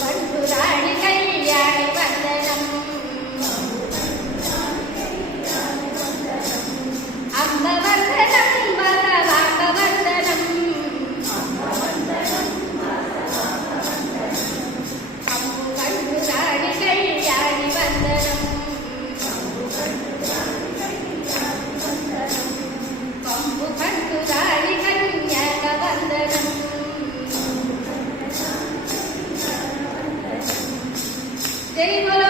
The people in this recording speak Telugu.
పండురాణి కళ్యాణి వందనం అంబ వందనం బసవాంబ వందనం అంబు పండురాణి కళ్యాణి వందనం అంబు పండురాణి కన్యక వందనం జై బోలో